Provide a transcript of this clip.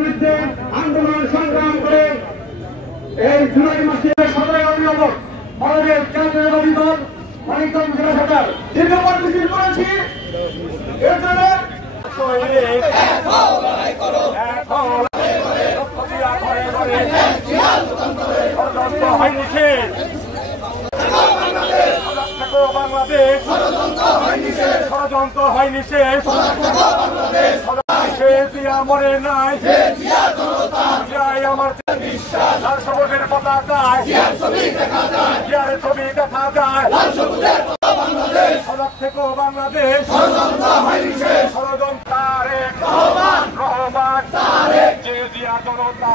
বিরুদ্ধে আন্দোলন সংগ্রাম করে এই জুলাই মাসে 17 অভিভাবক আমাদের কেন্দ্রীয় অভিযোগ মানিকগঞ্জ জেলা শাখার দীর্ঘ মিছিল করেছি। এর জন্য বাংলাদেশ ষড়যন্ত্র হয়নি শেষ, মরে নাই আমার সবুজের পতাকায় ছবি দেখা যায়। সড়ক থেকেও বাংলাদেশ ষড়যন্ত্র রহমান জিয়া জনতা